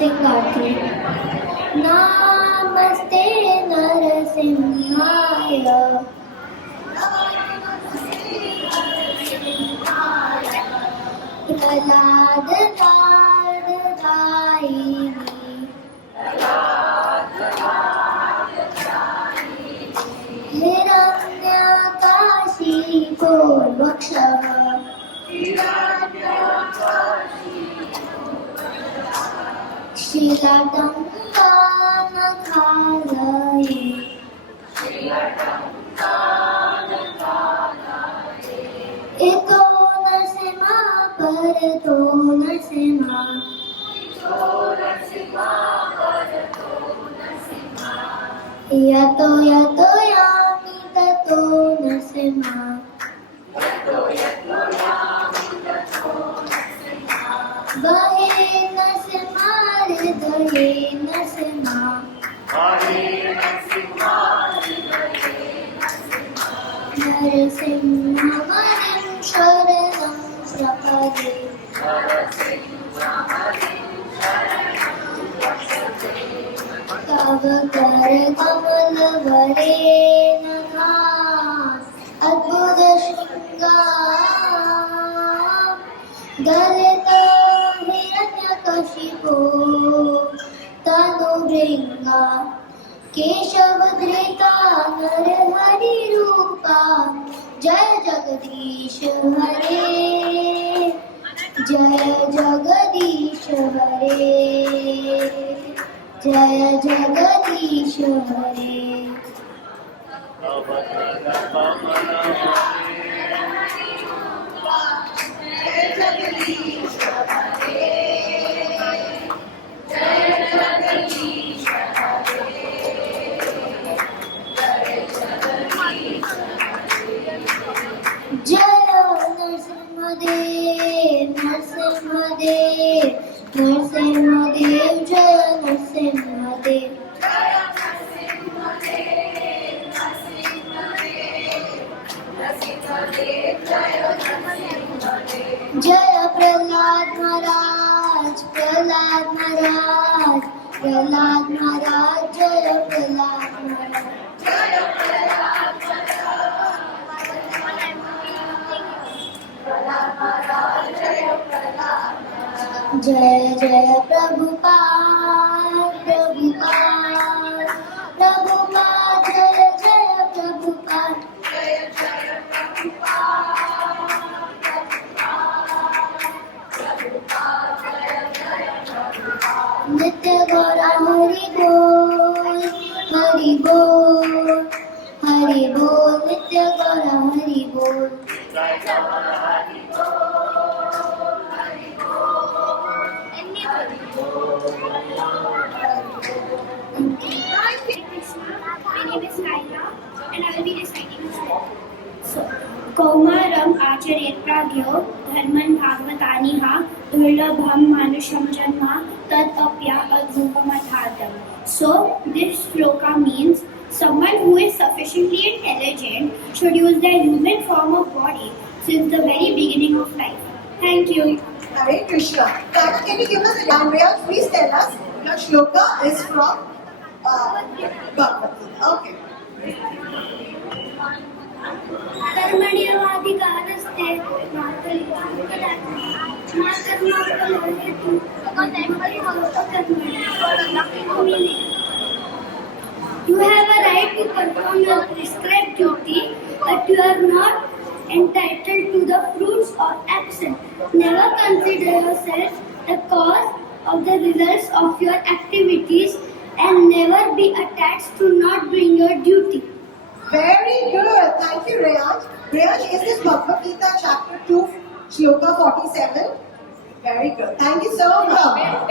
sing our tune. Namaste Narasimhaya. Prahlad Daini. हिरण्यकाशी पूर्वक्षः शिलाटङ्कानखालये इतो नरसिंहा परतो नरसिंहा यतो यतो यामि ततो नरसिंहा बहे नरसिंहा हृदये नरसिंहा नरसिंहमणिं शरणं प्रपदे तव करकमलवरेण अद्भुत शृङ्गार गलित हिरण्यकशिपो तनुभृङ्गा केशवधृता नरहरिरूपा जय जगदीश हरे जय जगदीश हरे जय जगदीश हरे जय नरसिंहदेव नरसिंहदेव नरसिंहदेव जय नरसिंहदेव जय प्रहलाद महाराज प्रहलाद महाराज प्रहलाद महाराज जय प्रहलाद महाराज जय जय प्रभुपाद प्रभुपाद प्रभुपाद जय जय प्रभुपाद नित्य गौरा हरि बोल हरि बोल हरि बोल नित्य गौरा हरि बोल My name is Kaila and I will be reciting a song. So, Kaumaram Acharyepragyo Dharman Bhagavataniha Durlabham Manusham Janma Tatapya Adhupamadhadam. So, this shloka means someone who is sufficiently intelligent should use their human form of body since the very beginning of life. Thank you. Hare Krishna. Kaka, can you give us a Riyal? Please tell us your shloka is from Bhagavad Gita. Okay. कर्मण्यवाधिकारस्ते मा कर्मफलहेतु You have a right to perform your prescribed duty, but you are not entitled to the fruits of action. Never consider yourself the cause of the results of your activities and never be attached to not doing your duty. Very good. Thank you, Riyaj. Riyaj, is this Bhagavad Gita chapter 2, shloka 47? Very good. Thank you so much.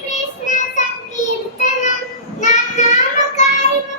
Krishna Sankirtanam Nam Nama Kaima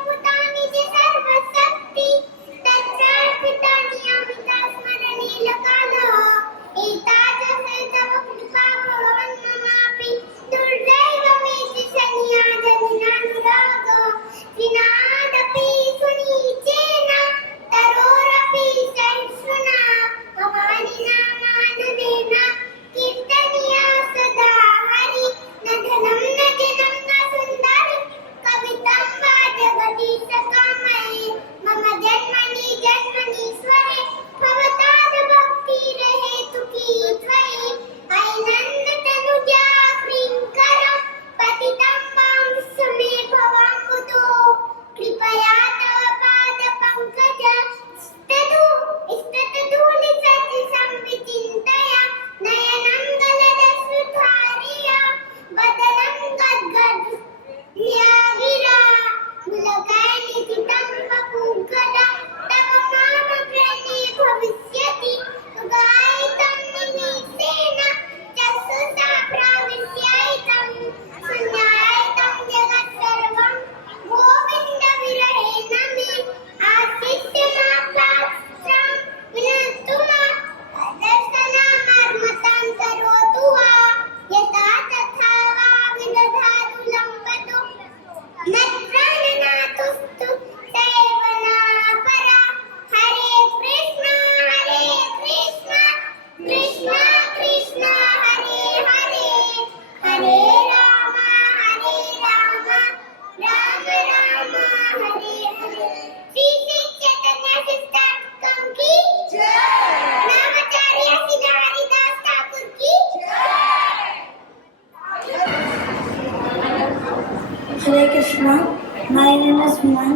name is Vihan.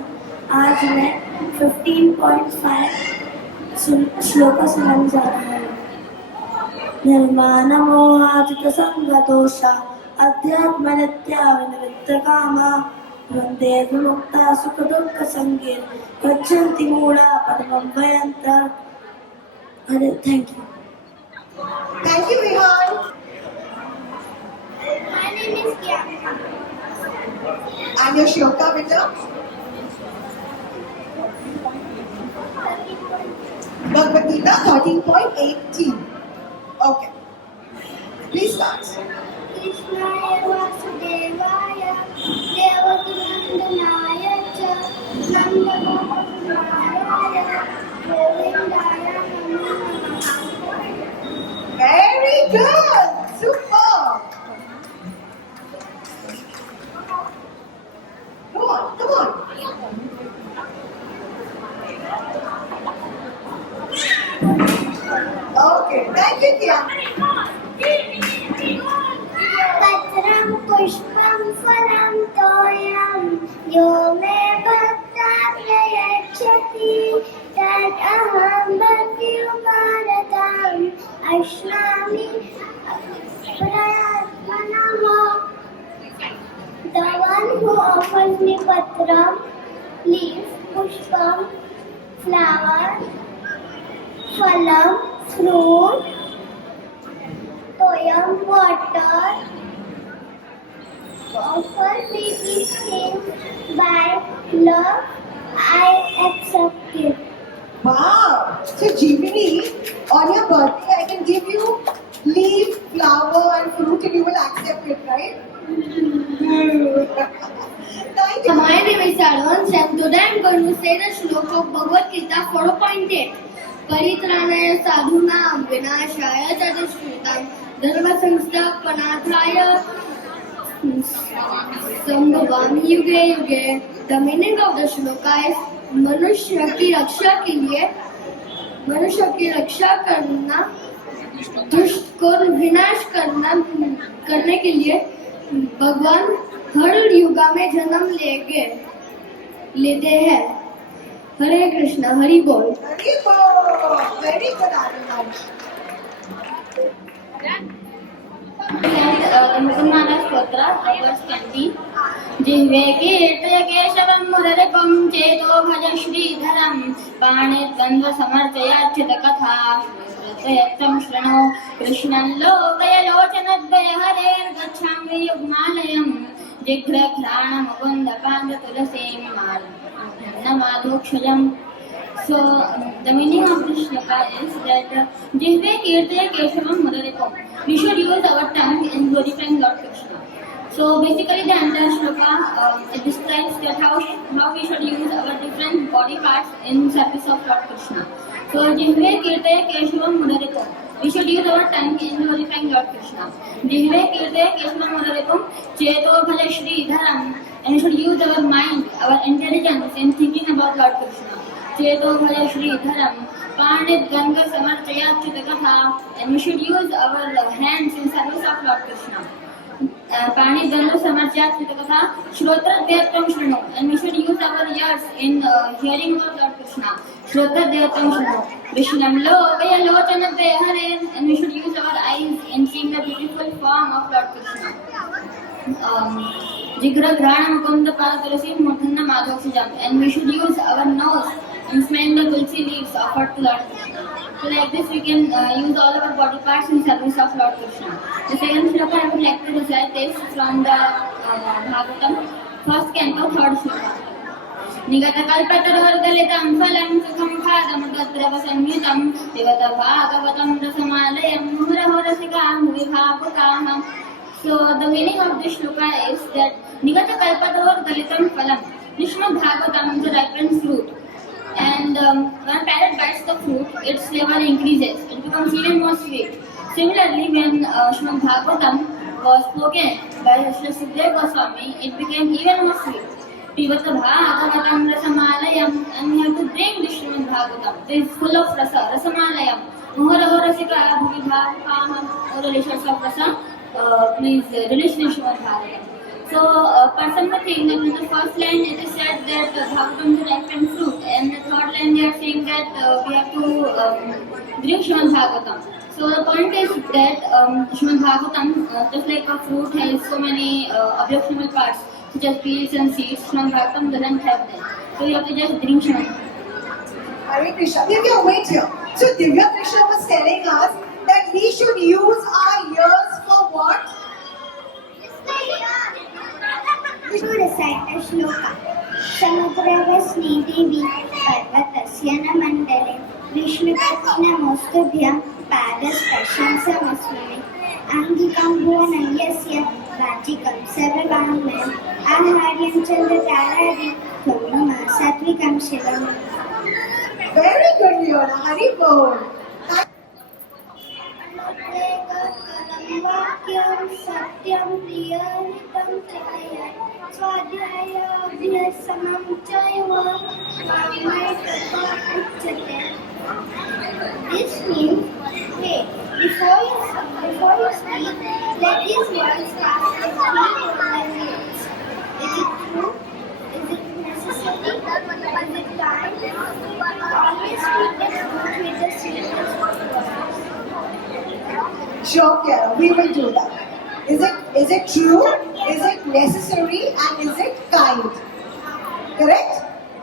आज मैं 15.5 श्लोका सुनाने जा रहा हूँ. निर्माणमोहाजितसङ्गदोष अध्यात्मनित्याविनिवृत्तकामा वन्दे विमुक्ता सुखदुःखसङ्गे गच्छन्ति मूढा पदमं भयन्तः. Thank you. Thank you, Rehan. My name is Kian. And your shloka, beta? Bhagavad Gita 13.18. Okay. Please start. Krishnaya Vasudevaya Devakinandanaaya cha Nandagopalaya Govindaya Namo Namaha. Very good. Super. Come on, come on. Okay, thank you, Kian. Patram pushpam phalam toyam yo me bhakta prayachati tad aham bhakti uparatam ashnami prayatmanama. The one who offers me patram, leaf, pushpam, flower, phalam, fruit, toyam, water, offer me these things by love, I accept it. Wow. So, Jeevini, on your birthday, I can give you leaf, flower, and fruit, and you will accept it, right? Thank you. My name is Arun, and today I am going to say the shloka of Bhagavad Gita 4.8. परित्राणाय साधूनां विनाशाय च दुष्कृतां धर्मसंस्थापनार्थाय संभवामि युगे युगे. The meaning of the shloka is मनुष्य की रक्षा के लिए, मनुष्य की रक्षा करना, दुष्ट को विनाश करने के लिए भगवान हर युगा में जन्म लेते हैं. हरे कृष्णा, हरि बोल. Very good. Very good, Arun. मुसलमाना स्तोत्र वर्ष 20. जिह्वे कीर्तय केशवं मुररिपुं चेतो भज श्रीधरं पाणिद्वन्द्व समर्चयाच्युत कथा श्रुतयत्तं शृणु कृष्णं लोकय लोचनद्वय हरेर्गच्छामि युग्मालयं जिघ्रघ्राण मुकुन्द पाद तुलसीं माधोक्षजम्. So the meaning of this shloka is that Jihve Kirtaya Keshavam Muraripam. We should use our tongue in glorifying Lord Krishna. So basically the entire shloka it describes that how we should use our different body parts in service of Lord Krishna. So Jihve Kirtaya Keshavam Muraripam. We should use our tongue in glorifying Lord Krishna. Jihve Kirtaya Keshavam Muraripam Cheto Bhaja Sridharam. And we should use our mind, our intelligence in thinking about Lord Krishna. Cheto Bhaja Sridharam Pandit Ganga Samarchayachyuta Katha. And we should use our hands in service of Lord Krishna. Pandit Ganga Samarchayachyuta Katha Shrotra Devatam Shrinu. And we should use our ears in hearing about Lord Krishna. Shrotra Devatam Shrinu Vishnam Lokaya Lochanadvaya Hare. And we should use our eyes in seeing the beautiful form of Lord Krishna. Jigra Grana Mukunda Padatulasi Muthanna Madhoksajam. And we should use our nose in smelling the tulsi leaves offered to Lord Krishna. So like this we can use all our body parts in service of Lord Krishna. The second shloka I would like to recite is from the Bhagavatam, first canto, third shloka. निगतकल्पतरोर्गलितं फलं सुखं खादं तद्रवसंयुतं पिबत भागवतं रसमालयं मुहुरहो रसिकाः विभावुकाः. So the meaning of this shloka is that Nigatakalpatorgalitam phalam. Krishna Bhagavatam is a ripened fruit. And when parrot bites the fruit, its flavor increases. It becomes even more sweet. Similarly, when Srimad Bhagavatam was spoken by Sri Sukadeva Goswami, it became even more sweet. Pivata Bhagavatam Rasamalayam. And we have to drink this Srimad Bhagavatam. It is full of rasa, Rasamalayam. Muhuraho rasika bhuvibhavukam. All the delicious of rasa. Please relish the Srimad Bhagavatam. So, person may think that in the first line it is said that Bhagavatam is a ripened fruit, and the third line they are saying that we have to drink Srimad Bhagavatam. So the point is that Srimad Bhagavatam, just like a fruit has so many objectionable parts such as peels and seeds, Srimad Bhagavatam doesn't have that. So you have to just drink Srimad Bhagavatam. Hare Krishna. Divya, wait here. So Divya Krishna was telling us that we should use our ears for what? To recite a shloka. Samudravasnidevi parvatasya namandale Vishnupatinamostubhyam padasparsham samasmane Angikam bhuvanayasya vachikam sarvavangam Aharyam chandrataradi Tvamama satvikam shivam. Very good, Leona. Hari Bol. वाक्यं सत्यं प्रियहितं चय स्वाध्यायाभ्यसनं चैव वाङ्मयकृत्वा उच्यते. This means, hey, before you speak, let these words pass the speed over their lips. Is it true? Is it necessary? Is it kind? Always speak the truth with the sweetness of words. Sure, Kiara, we will do that. Is it true? Is it necessary? And is it kind? Correct?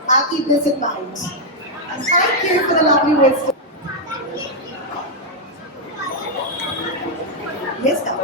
I'll keep this in mind. Thank you for the lovely wisdom. Yes, now.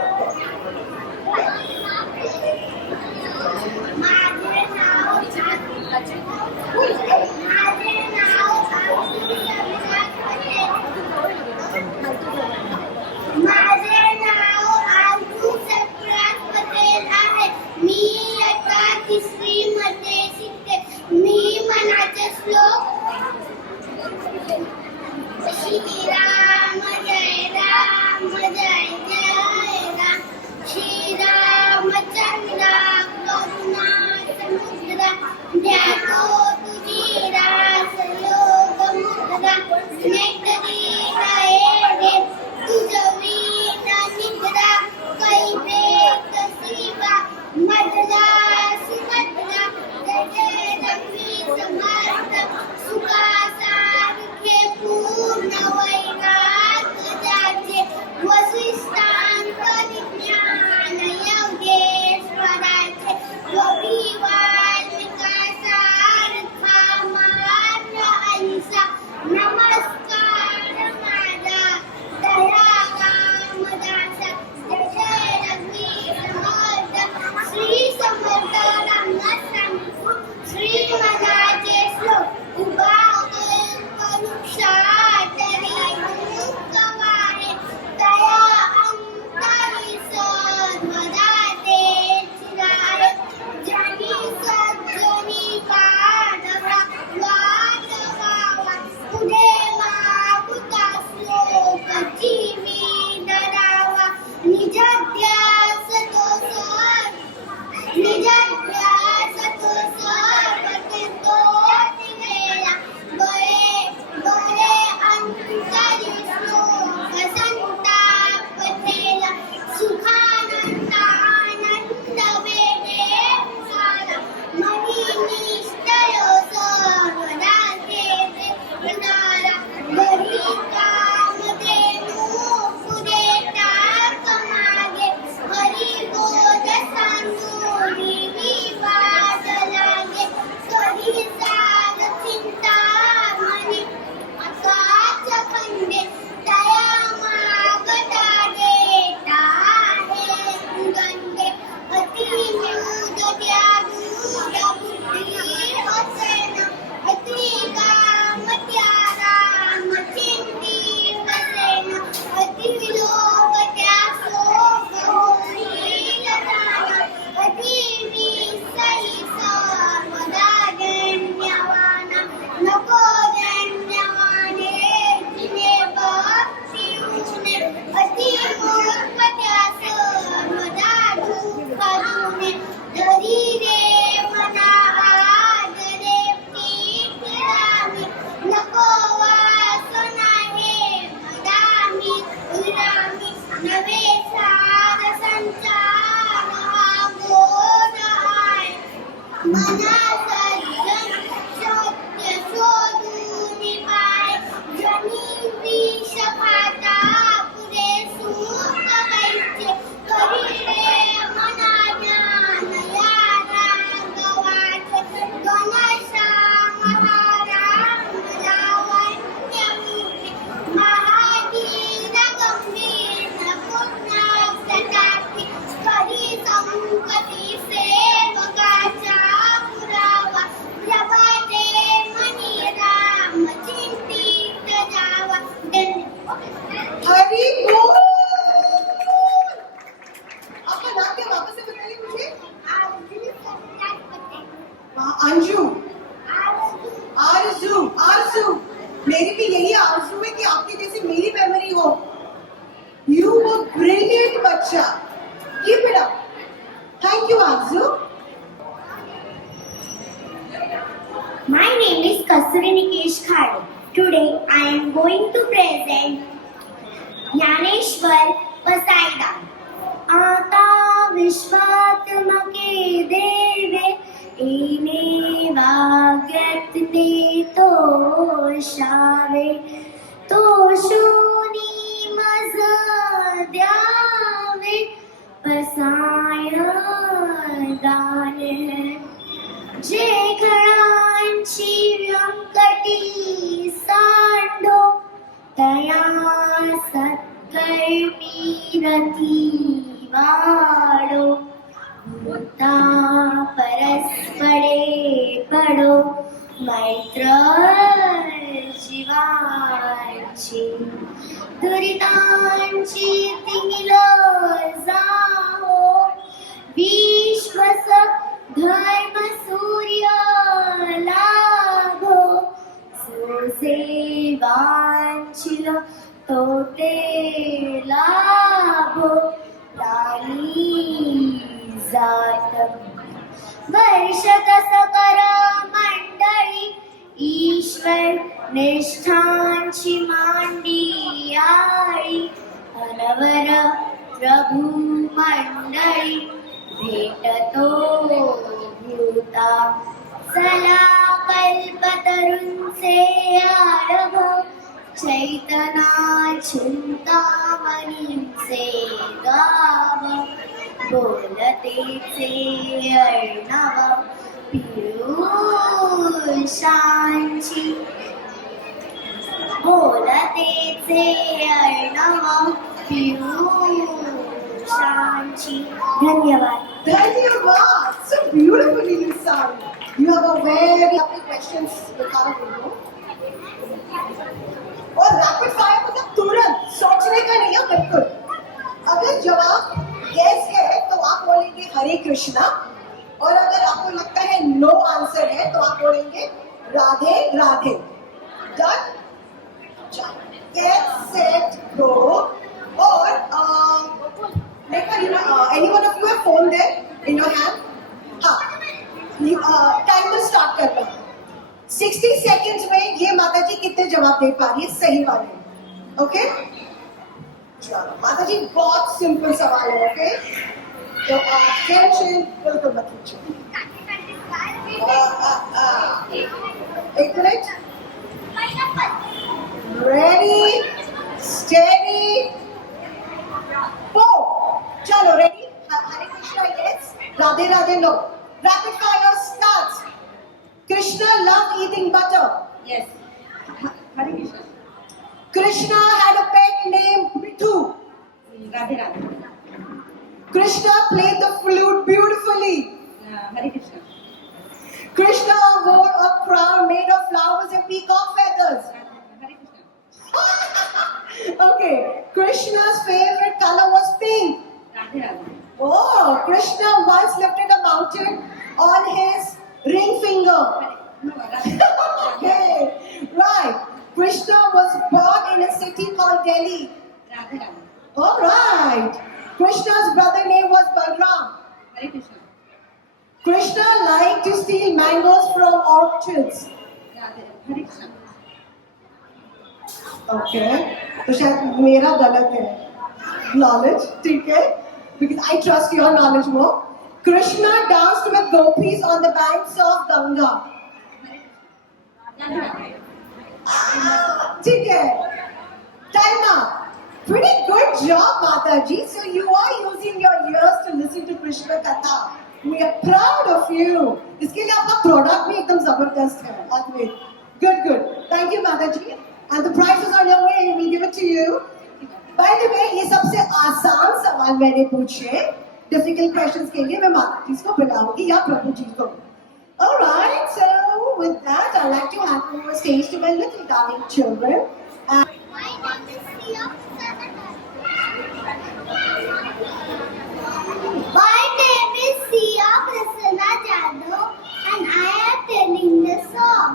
माझे नाव आलू सप्रास पटेल आहे. मी आता 3री मध्ये शिकते. मी मनाचे श्लोक श्रीराम जय राम जय जय राम श्रीरामचंद्र करुणा समुद्र ध्यातो मेरी भी यही आरज़ू है कि आपकी जैसी मेरी मेमोरी हो. You were brilliant, बच्चा. Keep it up. Thank you, Arzu. My name is Kasturi Nikesh Khade. Today I am going to present Jnaneshwar Pasaida. आता विश्वात्मके देवे एने वाग्यत्ने तोषावे तोषोनी मज द्यावे पसाय दान जे खळांची व्यंकटी सांडो तया सत्कर्मी रती वाडो मुद्दा परस्परे पडो मैत्र जीवांची दुरितांची तिमिल जाओ विश्वस धर्म सूर्य लाभो सुसेवांचिल तोटे लाभो राणी जात वर्षत सकरा मंडळी ईश्वर निष्ठांची मांडी आळी अनवर प्रभू मंडळी भेटतो भूता चला कल्पतरुंचे आरभ चैतना चिंतामणीचे गाव बोलतेचे अर्णव पियुषांची बोलतेचे अर्णव पियुषांची धन्यवाद. Dhanyavad. So beautifully you sung. You have a very lovely questions. और रैपिड फायर मतलब तुरंत सोचने का नहीं है बिल्कुल. अगर जवाब यस है तो आप बोलेंगे हरे कृष्णा और अगर आपको लगता है नो आंसर है तो आप बोलेंगे Radhe Radhe. Done. Get set go. और any one of you have phone there in your hand? हाँ. टाइमर स्टार्ट करना. 60 seconds में ये माता जी कितने जवाब दे पा रही है सही वाले. ओके चलो माता जी बहुत सिंपल सवाल है. ओके तो टेंशन बिल्कुल मत लीजिए. एक मिनट. Ready steady go. चलो ready. Hare Krishna yes. Radhe Radhe no. Rapid fire starts. Krishna loved eating butter. Yes. Hare Krishna. Krishna had a pet named Mithu. Radhe Radhe. Krishna played the flute beautifully. Hare Krishna. Krishna wore a crown made of flowers and peacock feathers. Hare Krishna. Okay. Krishna's favorite color was pink. Radhe Radhe. Oh, Krishna once lifted a mountain on his ring finger. No, Radhe. Okay, right. Krishna was born in a city called Delhi. Radhe Radhe. All right. Krishna's brother name was Balram. Hare Krishna. Krishna liked to steal mangoes from orchards. Radhe Hare Krishna. Okay. तो शायद मेरा गलत है. Knowledge, ठीक है? Because I trust your knowledge more. Krishna danced with gopis on the banks of Ganga. Radhe Radhe. ठीक है. Time up. Pretty good job, Mataji. So you are using your ears to listen to Krishna Katha. We are proud of you. इसके लिए आपका product भी एकदम जबरदस्त है. Advait. Good, good. Thank you, Mataji. And the prize is on your way. We'll give it to you. By the way, ये सबसे आसान सवाल मैंने पूछे. Difficult questions के लिए मैं माताजी को बुलाऊंगी या प्रभु जी को. All right. So with that, I'd like to hand over stage to my little darling children. And My name is Sia. My name is Sia Prasanna Jadhav and I am telling the song.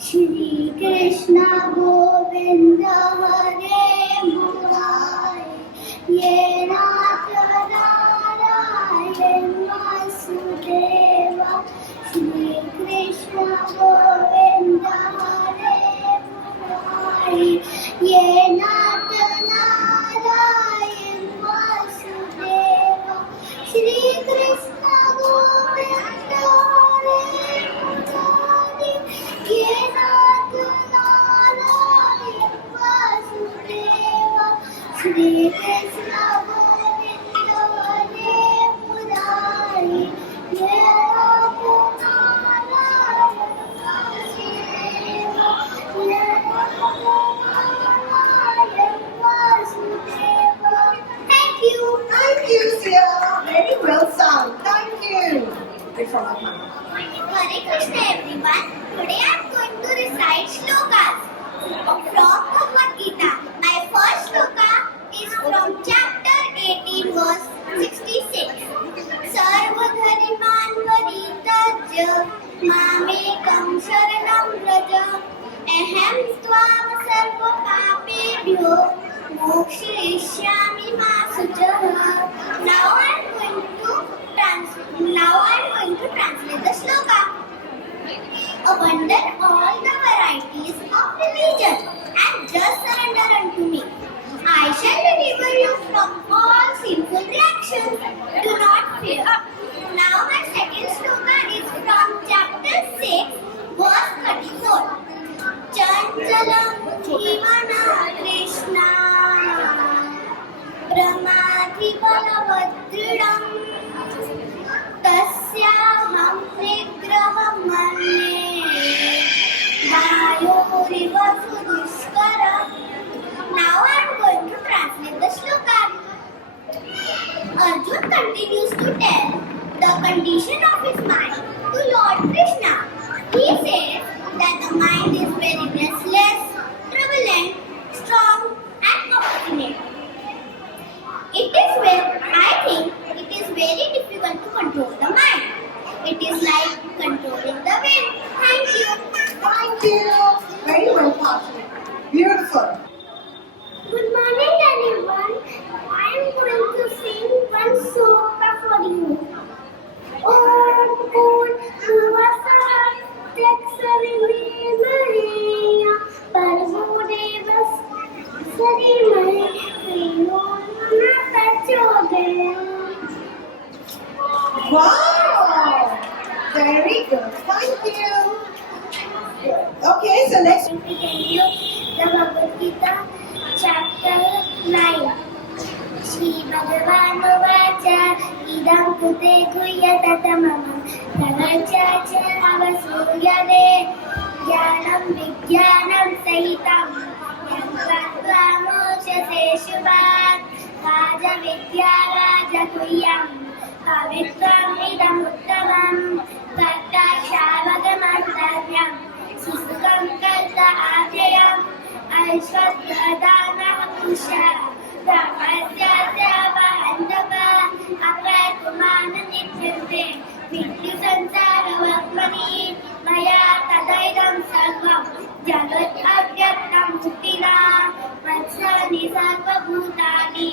Shri Krishna Krishna Govind हरे मुरारी ये नाथ नारायण वासुदेव श्री कृष्ण गोविंद हरे मुरारी ये नाथ नारायण वासुदेव श्री कृष्ण गोविंद हरे मुरारी ये नाथ नारायण वासुदेव श्री कृष्ण गोविंद हरे मुरारी ये नाथ नारायण वासुदेव ये नाथ Narayan Vasudev. Thank you. Thank you, Sia. Very well sung. Thank you. Hare Krishna everyone. Today I am going to recite shlokas from Bhagavad Gita. My first shloka is from chapter 18 verse 66. Sarvadhariman varitajya mamekam sharanam vraja aham tvam sarva papebhyo mokshishyami ma sujah. Now I am going to translate the shloka. Abandon all the varieties of religion and just surrender unto me. I shall deliver you from all sinful reactions. Do not fear. Now my second shloka is from chapter 6, verse 34. Chanchalam jivana Krishna Pramadhi balavadridam Tasyaham nigraham manye Vayoriva sudushkara. Now I am going to translate the shloka. Arjun continues to tell the condition of his mind to Lord Krishna. He says that the mind is very restless, turbulent, strong and obstinate. I think it is very difficult to control the mind. It is like controlling the wind. Thank you. Thank you. Very well thoughtful. Beautiful. Good morning, everyone. I am going to sing one sloka for you. Om Pur Bhuvasah Taksavimaya Parvodevas Sarimaya Primo Namapachodaya. Wow. Very good. Thank you. Okay, so next. We continue the Bhagavad Gita, chapter 9. Shri Bhagavan Vacha Idam Kute Guhyatatamam Tavachacha Avasuryade Jnanam Vijnanam Sahitam Yankatva Mochase Shubhat Raja Vidya Raja Guhyam Pavitram Idam Uttamam Tatta Shavagamantavyam Sisukam Kalta Avyayam Aishwadadana Pusha Brahmasya Vahandava Apratumana Nityante Vidyu Sansara Vakmani Maya Tadaidam Sarvam Jagat Avyaktam Muktina Vatsani Sarva Bhutani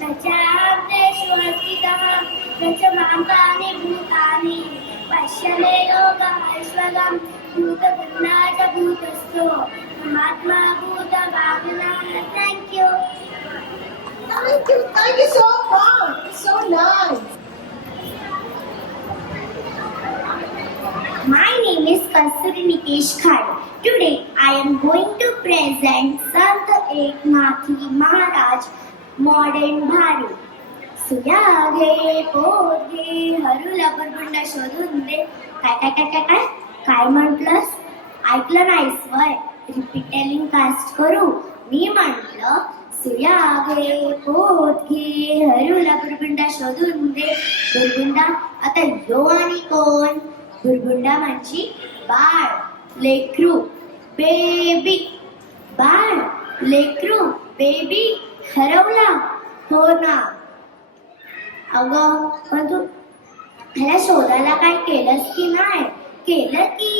Nachaham Teshu Astitah Nacha Mamtani Bhutani Pashyame Yoga Aishwagam Bhuta Punnaja Bhutasto Mahatma Bhuta Bhavana. Thank you. Thank you. Thank you so much. So nice. My name is Kasturi Nikesh Khare. Today I am going to present Sant Eknathi Maharaj Modern Bhari. सुयागे पोगे हरूला बरबंड शोधून दे. काय म्हटलंस? ऐकलं नाहीस वय? Repeat telling cast करू. मी म्हटलं सुयागे पोगे हरूला बरबंड शोधून दे. बुरबुंडा आता यो आणि कोण? बुरबुंडा म्हणजे बाळ, लेकरू, बेबी. बाळ, लेकरू, बेबी हरवला. हो ना. अगं पण तू ह्याला शोधायला काय केलंस की नाही? केलं की.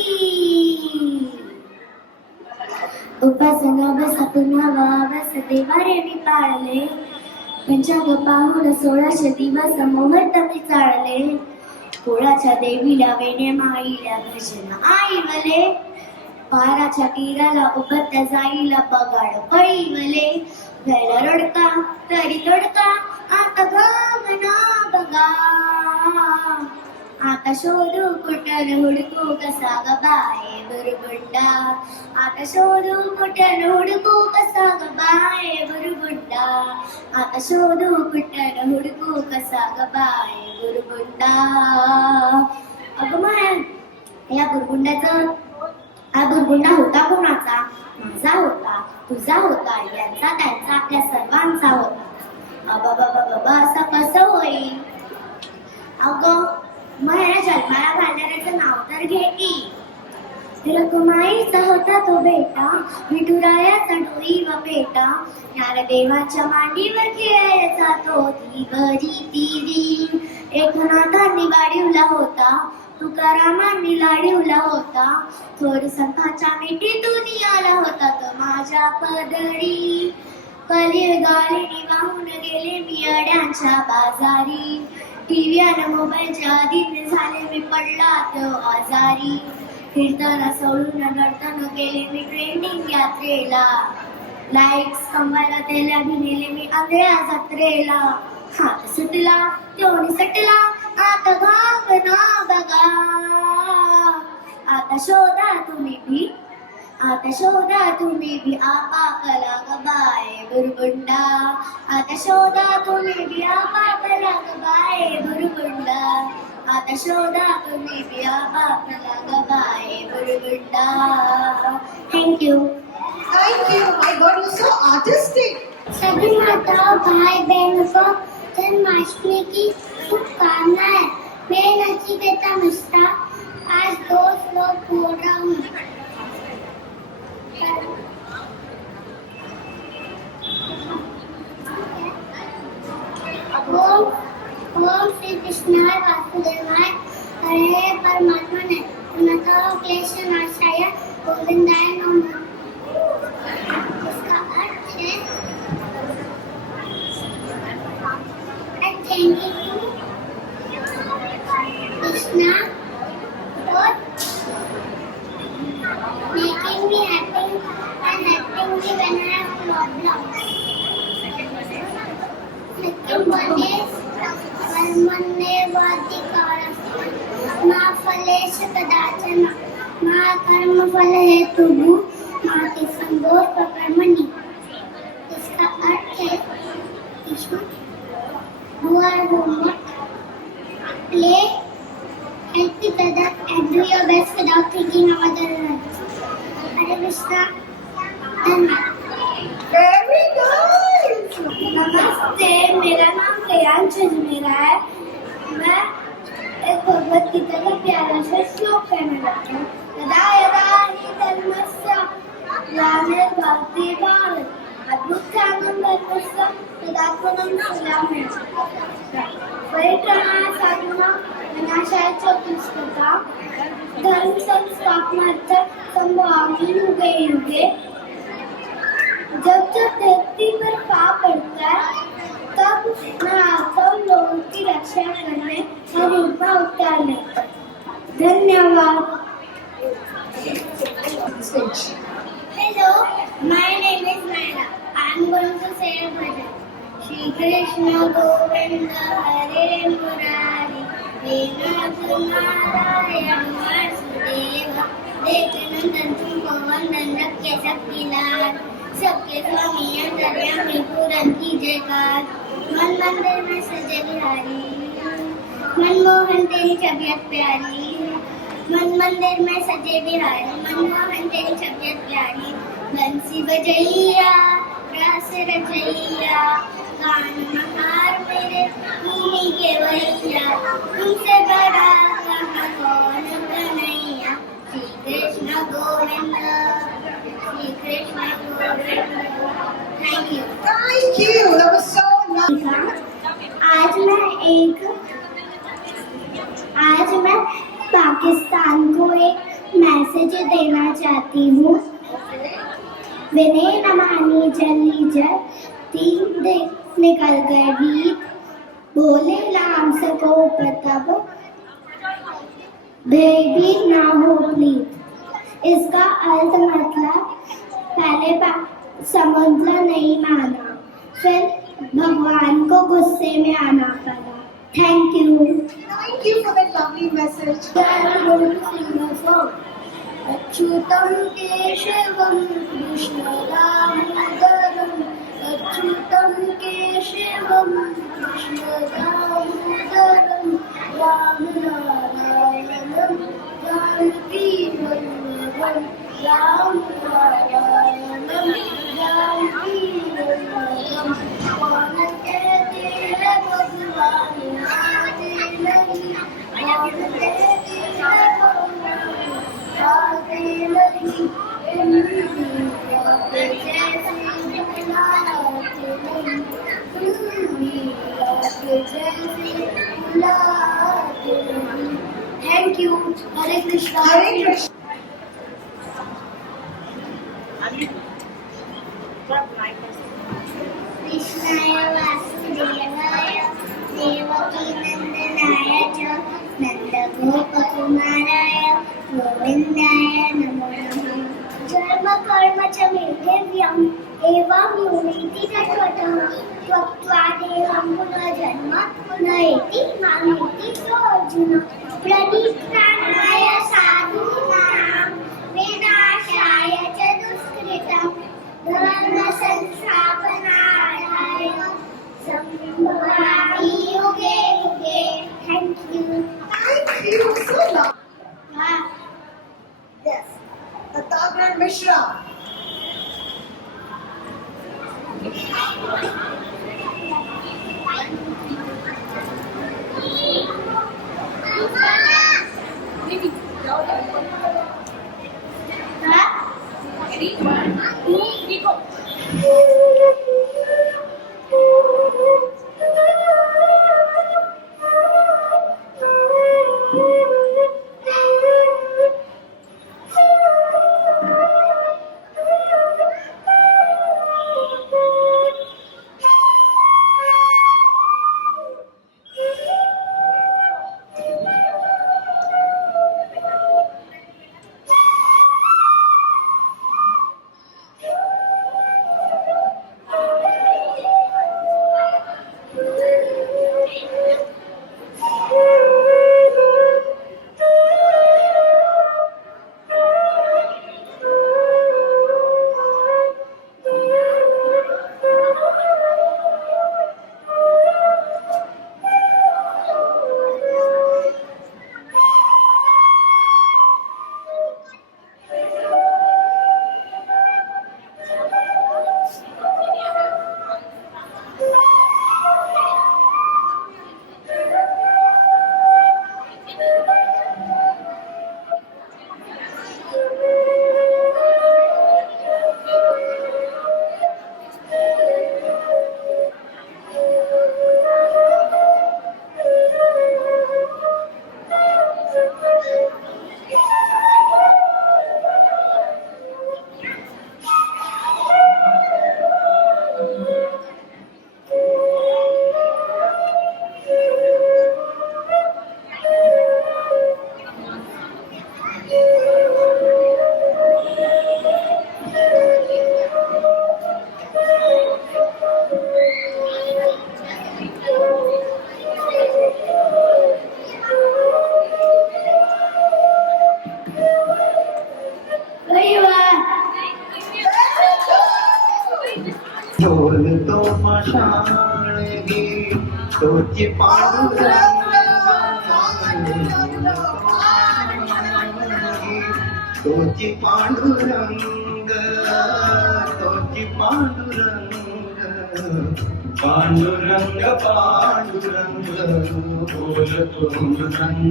उपासना बस पुन्हा बस देवारे मी पाळले पंचांग पाहून 1600 दिवस मुहूर्त मी चाळले कुळाच्या देवीला वेण्या माईला भजन आईवले पाराच्या तीराला उभत जाईला पगाड पळीवले वेळ रडका तरी तडका आता गमना बघा आता शोधू कुठं हुडकू कसा ग बाय बुरबुंडा आता शोधू कुठं हुडकू कसा ग बाय बुरबुंडा आता शोधू कुठं हुडकू कसा ग बाय बुरबुंडा अगं माया या बुरबुंड्याचं हा बुरबुंडा होता कोणाचा माझा होता तुझा होता यांचा त्यांचा आपल्या सर्वांचा होता बाबा असं कसं होईल अगं मग या जन्माला घालणाऱ्याचं नाव तर घे की रकुमाईचा होता तो बेटा विठुरायाचा डोई व पेटा ज्ञानदेवाच्या मांडीवर खेळायचा तो ती ती एकनाथांनी वाढीवला होता तुकारामांनी लाडीवला होता थोर संतांच्या मिठीतून आला होता तो माझ्या पदरी कलियुगाने वाहून गेले मी अड्यांच्या बाजारी टीव्ही आणि मोबाईलच्या आधीने झाले मी पडला तो आजारी फिरताना सोडून लढताना गेले मी ट्रेंडिंग यात्रेला लाईक्स कमवायला त्याला भिनेले मी आंधळ्या जत्रेला हात सुटला तोंड सटला आता भावना बघा आता शोधा तुम्ही भी आपापला ग बाय बुरबुंडा आता शोधा तुम्ही भी आपापला ग बाय बुरबुंडा आता शोधा तुम्ही भी आपापला ग बाय बुरबुंडा thank you My God, you're so artistic. सभी माताओं भाई बहनों को जन्माष्टमी की शुभकामनाएं। मैं नचिकेता मिश्रा आज 2 श्लोक बोल रहा हूँ। ओम श्री कृष्णाय वासुदेवाय हरे परमात्मा ने प्रणतः क्लेशनाशाय गोविंदाय नमः। इसका अर्थ है thank you Krishna for making me happy and helping me when I have problems. Second one is कर्मण्येवाधिकारस्ते मा फलेषु कदाचन मा कर्मफलहेतुः मा ते संगोऽस्त्व कर्मणि। इसका अर्थ है do our homework, play, help each other and do your best without thinking of other lives. Hare Krishna. Very nice. नमस्ते, मेरा नाम कयान चजमेरा है। मैं एक भगवत गीता का प्यारा सा श्लोक कहने लगती हूँ। यदा यदा हि धर्मस्य ग्लानिर्भवति भारत अभ्युत्थानं धर्मस्य तदात्मनं सृजाम्यहम्। परित्राणाय साधूनां विनाशाय च दुष्कृतां धर्म संस्थापनार्थं संभवामि युगे युगे। जब धरती पर पाप पड़ता है तब मैं आता हूँ लोगों की रक्षा करने और रूपा उतार लेता। धन्यवाद। Hello, my name is Naila. I am going to say a bhajan. Shri Krishna Govinda Hare Murari Venath Narayan Vasudeva Dekanandan Tumko Vandan Rakke Shaktilaal सबके स्वामी अंतर्यामी पूरन की जयकार। मन मंदिर में सजे बिहारी मनमोहन तेरी तबीयत प्यारी। मन मंदिर में सजे बिहारी मनमोहन तेरी तबीयत प्यारी। बंसी बजैया रस रचैया कान महार मेरे भूमि के वैया तुमसे बड़ा कहाँ कौन Kanhaiya. Shri Krishna Govind Shri Krishna Govind. Thank you. Thank you. That was so nice. आज मैं पाकिस्तान को एक मैसेज देना चाहती हूँ। विनय नमानि जल्दी जल तीन दिन निकल गए बीत बोले राम सको प्रताप भयभीत ना हो प्लीत। इसका अर्थ मतलब पहले समुद्र नहीं माना फिर भगवान को गुस्से में आना पड़ा। Thank you. Thank you for that lovely message. अच्युतं केशवं कृष्णदामोदरम् अच्युतं केशवं कृष्णदामोदरं रामनारायणं जानकीवल्लभं रामनारायणं जानकीवल्लभं कौन कहते हैं भगवान आते नहीं कौन कहते हैं भगवान आते नहीं Thank you. Hare Krishna. Hare Krishna. कृष्णाय वासुदेवाय देवकीनन्दनाय च नन्दगोपकुमाराय गोविन्दाय नमो नमः। जन्म कर्म च मे दिव्यम् एवं योनिति तत्त्वतः त्वक्त्वा देहं पुनर्जन्म नयति मामेति सो अर्जुन। परित्राणाय साधूनां विनाशाय च दुष्कृतम् धर्म संस्थापनार्थाय संभवामि युगे युगे। Thank you. Thank you. So lovely. Wow. Yes. Tatagran Mishra. ढोल तो मशाळगी तोची तोची पांडुरंग तोची पांडुरंग पांडुरंग पांडुरंग बोलतो रंग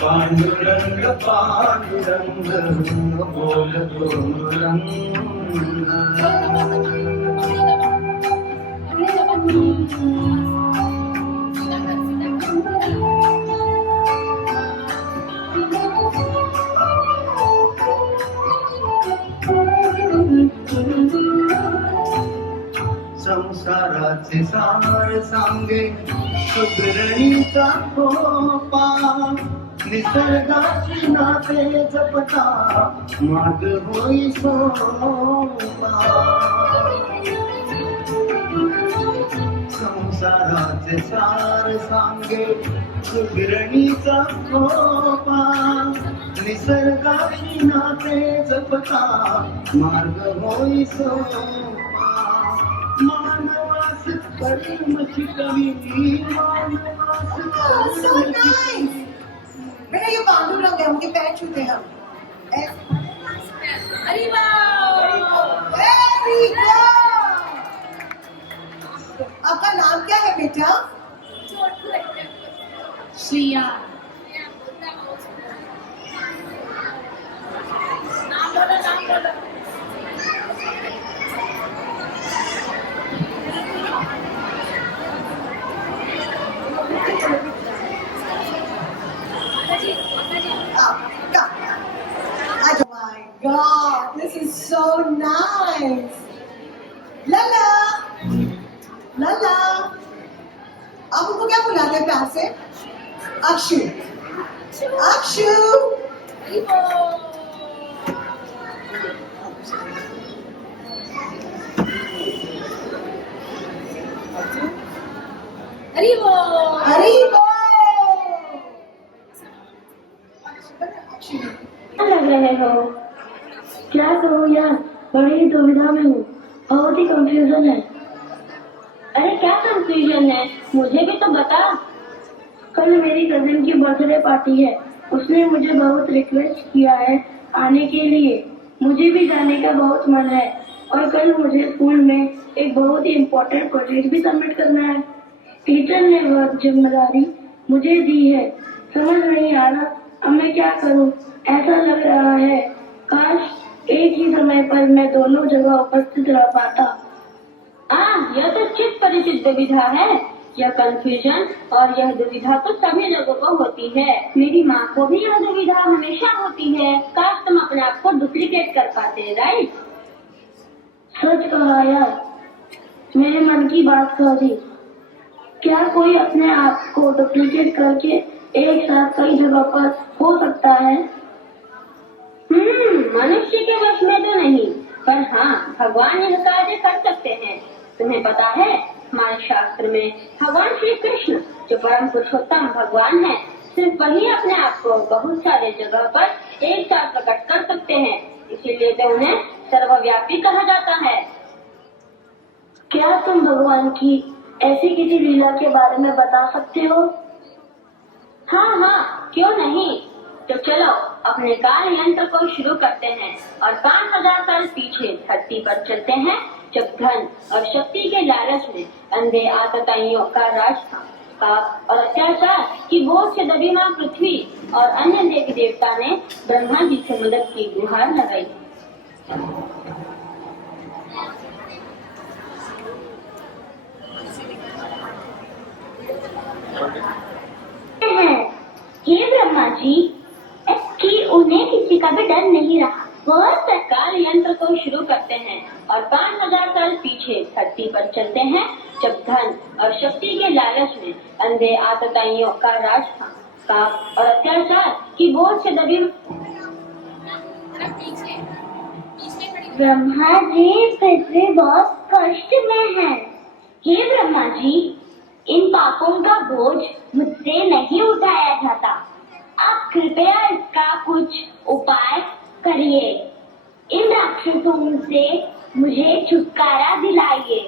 पांडुरंग पांडुरंग बोलतो रंग संसाराचे सार सांगे सुधरणीचा खोपा निसर्गाची नाते जपता मार्ग होई सोपा संसाराचे सार सांगे सुधरणीचा खोपा निसर्गाची नाते जपता मार्ग होई सोपा मानवास प्रेम शिकविली मानवास Oh, so nice. बेटा ये पांडुरंग है, उनके पैर छूते हम। Very good. आपका नाम क्या है बेटा? Shriya. Oh my God, this is so nice. लला, लला, आप उनको क्या बुलाते हैं प्यार से? अक्षु, अक्षु। हरी बोल। क्या लग रहे हो? क्या करूँ यार, बड़ी दुविधा में हूँ, बहुत ही कंफ्यूजन है। अरे क्या कंफ्यूजन है, मुझे भी तो बता। कल मेरी कजिन की बर्थडे पार्टी है, उसने मुझे बहुत रिक्वेस्ट किया है आने के लिए। मुझे भी जाने का बहुत मन है और कल मुझे स्कूल में एक बहुत ही इम्पोर्टेंट प्रोजेक्ट भी सबमिट करना है। टीचर ने वह जिम्मेदारी मुझे दी है, समझ नहीं आ रहा अब मैं क्या करूं। ऐसा लग रहा है काश एक ही समय पर मैं दोनों जगह उपस्थित रह पाता। यह तो चित परिचित दुविधा है। यह कंफ्यूजन और यह दुविधा तो सभी लोगों को होती है। मेरी माँ को भी यह दुविधा हमेशा होती है। काश तुम अपने आप को डुप्लीकेट कर पाते, राइट? सच कहा यार, मेरे मन की बात कह दी। क्या कोई अपने आप को डुप्लीकेट करके एक साथ कई जगह पर हो सकता है? मनुष्य के वश में तो नहीं, पर हाँ, भगवान यह कार्य कर सकते हैं। तुम्हें पता है, हमारे शास्त्र में भगवान श्री कृष्ण जो परम पुरुषोत्तम भगवान है, सिर्फ वही अपने आप को बहुत सारे जगह पर एक साथ प्रकट कर सकते हैं। इसीलिए तो उन्हें सर्वव्यापी कहा जाता है। क्या तुम भगवान की ऐसी किसी लीला के बारे में बता सकते हो? हाँ, क्यों नहीं। तो चलो अपने काल यंत्र को शुरू करते हैं और 5000 साल पीछे धरती पर चलते हैं, जब धन और शक्ति के लालच में अंधे आतताइयों का राज था। पाप और अत्याचार की बोझ से दबी मां पृथ्वी और अन्य देवी देवता ने ब्रह्मा जी से मदद की गुहार लगाई। हे ब्रह्मा जी, कि उन्हें किसी का भी डर नहीं रहा। वह तत्काल यंत्र को शुरू करते हैं और 5000 साल पीछे धरती पर चलते हैं, जब धन और शक्ति के लालच में अंधे आतताइयों का राज था। पाप और अत्याचार की बोझ से दबी ब्रह्मा जी, पृथ्वी बहुत कष्ट में है। हे ब्रह्मा जी, इन पापों का बोझ मुझसे नहीं उठाया जाता। आप कृपया इसका कुछ उपाय करिए। इन राक्षसों से मुझे छुटकारा दिलाइए।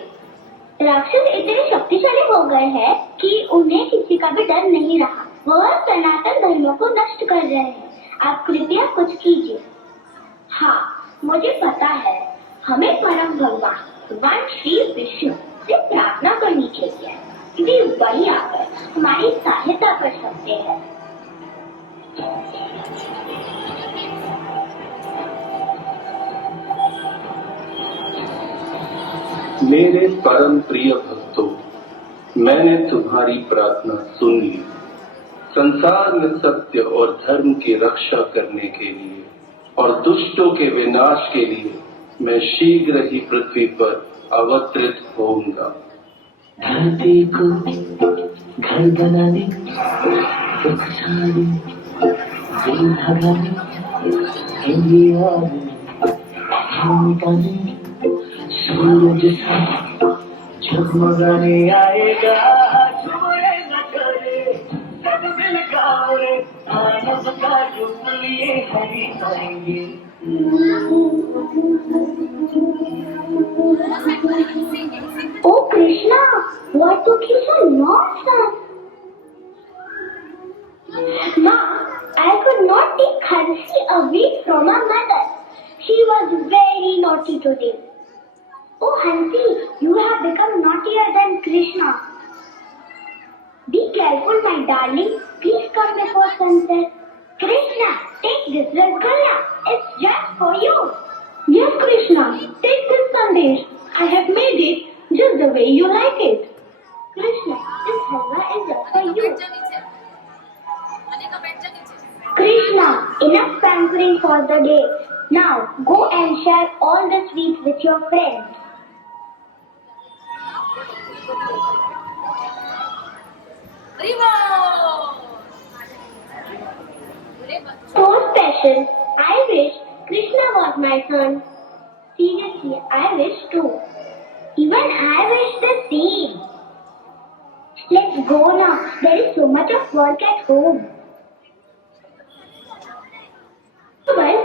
राक्षस इतने शक्तिशाली हो गए हैं कि उन्हें किसी का भी डर नहीं रहा। वह सनातन धर्म को नष्ट कर रहे हैं। आप कृपया कुछ कीजिए। हाँ, मुझे पता है, हमें परम भगवान श्री विष्णु से प्रार्थना करनी चाहिए। वे वही आकर हमारी सहायता कर सकते हैं। मेरे परम प्रिय भक्तों, मैंने तुम्हारी प्रार्थना सुन ली। संसार में सत्य और धर्म की रक्षा करने के लिए और दुष्टों के विनाश के लिए मैं शीघ्र ही पृथ्वी पर अवतरित होऊंगा। धरती को घर बनाने सुख सारी दिल भगाने इंडिया में भूमिका में सूरज सा झगमगाने आएगा छोड़े न छोड़े सब दिल का रे मानव का रूप लिए हरी पाएंगे Oh Krishna, what took you so long, son? Ma, I could not take Hansi away from her mother. She was very naughty today. Oh Hansi, you have become naughtier than Krishna. Be careful, my darling. Please come before sunset. Krishna, take this rasgulla. It's just for you. Yes, Krishna, take this sandesh. I have made it just the way you like it. Krishna, this halwa is just for you. Krishna, enough pampering for the day. Now, go and share all the sweets with your friends. So special. I wish Krishna was my son. Seriously, I wish too. Even I wish the same. Let's go now. There is so much of work at home. Well,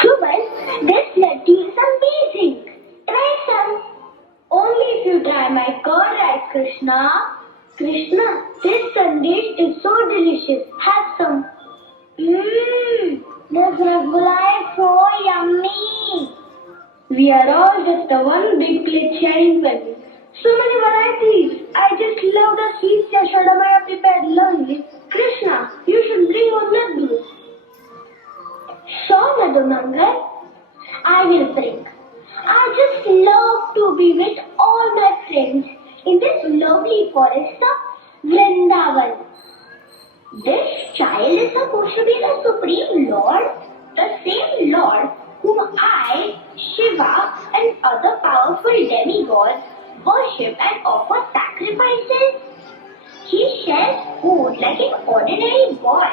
Subal, this laddu is amazing. Try some. Only if you try my curd rice, Krishna. Krishna, this sandesh is so delicious. Have some. This rasgulla is so yummy. We are all just a one big plate sharing family. So many varieties. I just love the sweets Yashodamaya prepared lovingly. Krishna, you should bring on laddus. Sure, Madhumangal. I will bring. I just love to be with all my friends in this lovely forest of Vrindavan. This child is supposed to be the Supreme Lord, the same Lord whom I, Shiva, and other powerful demigods worship and offer sacrifices. He shares food like an ordinary boy,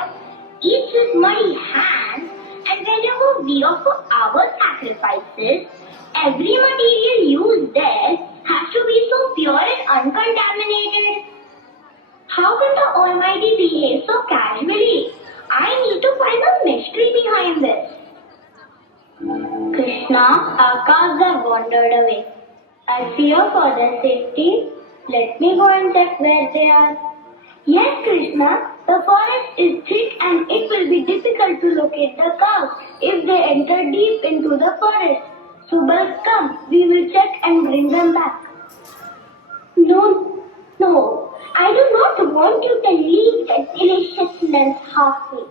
eats with muddy hands, and whenever we offer our sacrifices, every material used there has to be so pure and uncontaminated. How can the Almighty behave so casually? I need to find the mystery behind this. Krishna, our calves have wandered away. I fear for their safety. Let me go and check where they are. Yes, Krishna, the forest is thick and it will be difficult to locate the cows if they enter deep into the forest. Subal, come, we will check and bring them back. No, I do not want you to leave the deliciousness halfway.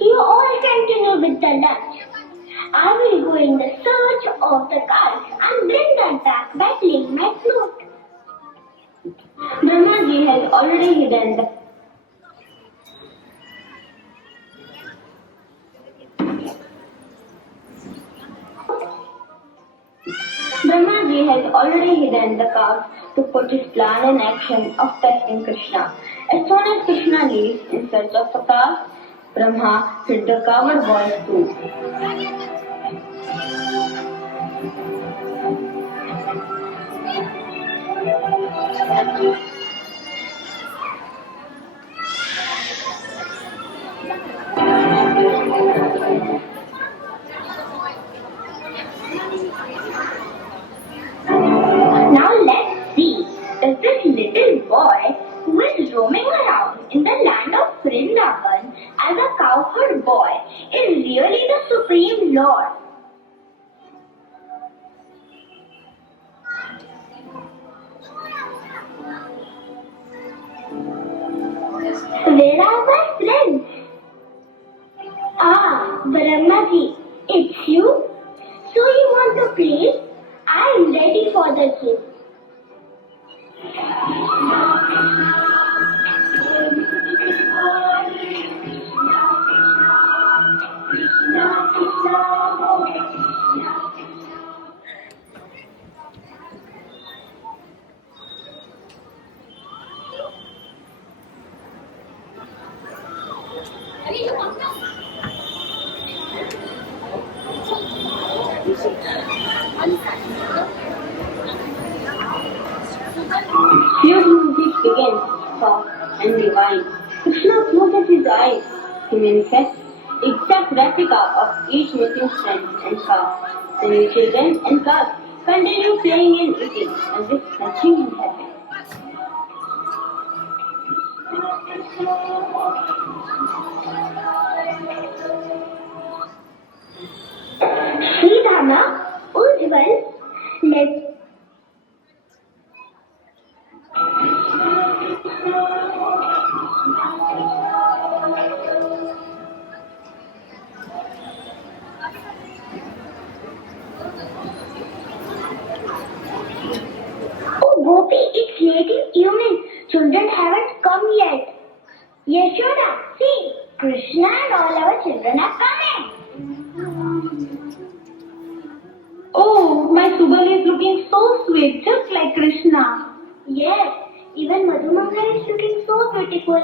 You all continue with the lunch. I will go in the search of the cows and bring them back by playing my flute. Brahmaji has already hidden the cows to put his plan in action of testing Krishna. As soon as Krishna leaves in search of the cows, Brahma hid the coward boys too. Now let's see if this little boy who is roaming around in the land of Vrindavan as a cowherd boy is really the Supreme Lord. please? I am ready for the game. Fluid music begins, soft and divine. Krishna closes his eyes. He manifests exact replica of each missing friend and calf. The new children and calves continue playing and eating as if nothing had happened. Sridhama, Ujjwal, let Oh, Gopi, it's late in evening. Children haven't come yet. Yashoda, see, Krishna and all our children are coming. Oh, my Subal is looking so sweet, just like Krishna. Yes, even Madhumanga is looking so beautiful.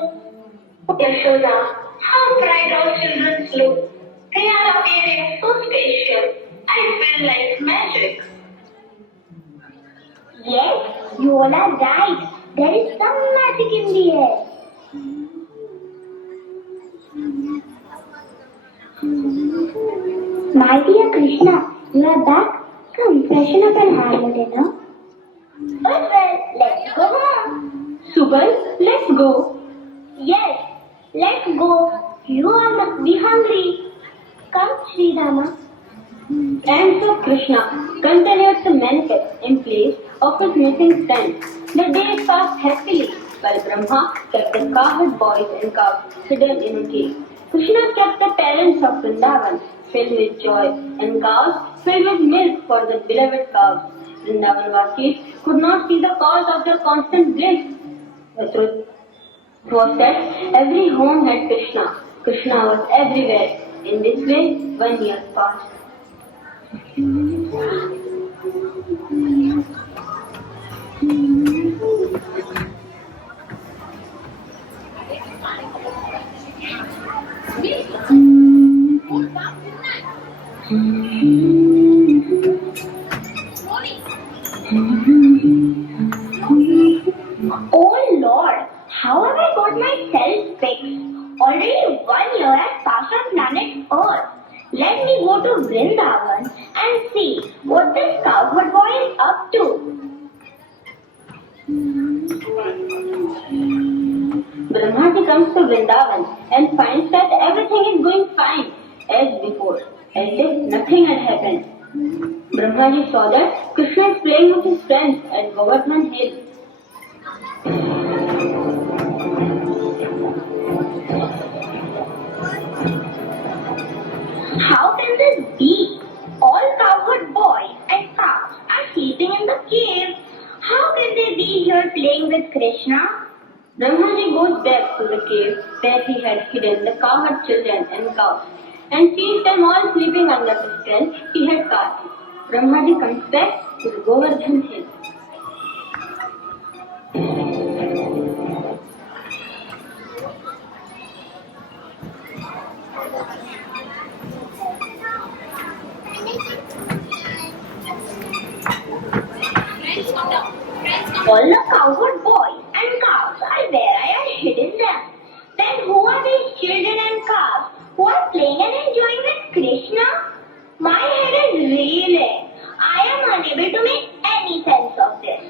Yashoda, how bright our children look. They are appearing so special. I feel like magic. Yes, you all are right. There is some magic in the air. My dear Krishna, you are back. Come, freshen up and have your dinner. Well, let's go home. Subal, let's go. Yes, let's go. You all must be hungry. Come, Sridhama. And so Krishna continued to manifest in place of his missing friends. The days passed happily while Brahma kept the cowherd boys and calves hidden in a cave. Krishna kept the parents of Vrindavan filled with joy and cows filled with milk for the beloved calves. Vrindavanvasis could not see the cause of their constant bliss. The truth was that every home had Krishna. Krishna was everywhere. In this way, 1 year passed. Oh Lord, how have I got myself fixed? Already 1 year has passed on planet Earth. Let me go to Vrindavan and see what this cowherd boy is up to. Brahmaji comes to Vrindavan and finds that everything is going fine as before, as if nothing had happened. Brahmaji saw that Krishna is playing with his friends at Govardhan Hill. How can this be? All cowherd boys and cows are sleeping in the cave. How can they be here playing with Krishna? Brahmaji goes back to the cave where he had hidden the cowherd children and cows and sees them all sleeping under the tent he had carved. Brahmaji comes back to the Govardhan Hill. All the cowherd boys and cows are where I have hidden them. Then who are these children and cows who are playing and enjoying with Krishna? My head is reeling. I am unable to make any sense of this.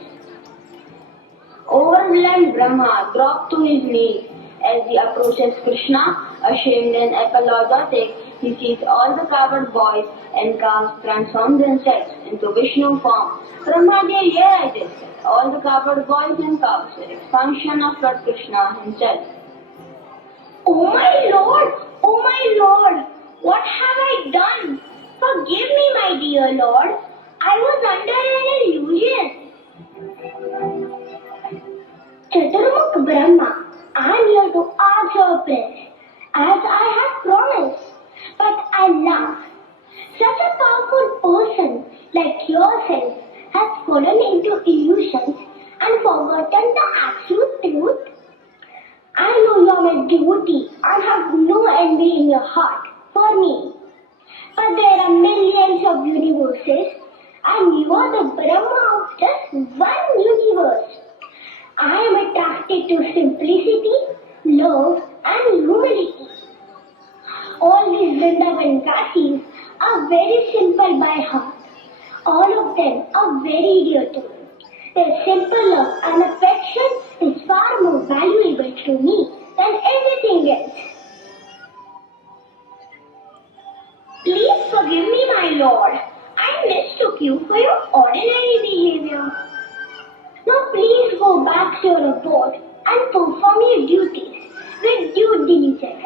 Overwhelmed Brahma dropped to his knees as he approaches Krishna, ashamed and apologetic. He sees all the cowherd boys and cows transform themselves into Vishnu form. Brahmaji realizes that all the cowherd boys and cows were expansion of Lord Krishna himself. Oh my Lord! Oh my Lord! What have I done? Forgive me, my dear Lord. I was under an illusion. Chaturmukh Brahma, I am here to ask your prayers, as I have promised. But alas, such a powerful person like yourself has fallen into illusions and forgotten the absolute truth. I know you are my devotee and have no envy in your heart for me. But there are millions of universes and you are the Brahma of just one universe. I am attracted to simplicity, love and humility. All these Vrindavan Kashis are very simple by heart. All of them are very dear to me. Their simple love and affection is far more valuable to me than everything else. Please forgive me, my lord. I mistook you for your ordinary behavior. Now please go back to your abode and perform your duties with due diligence.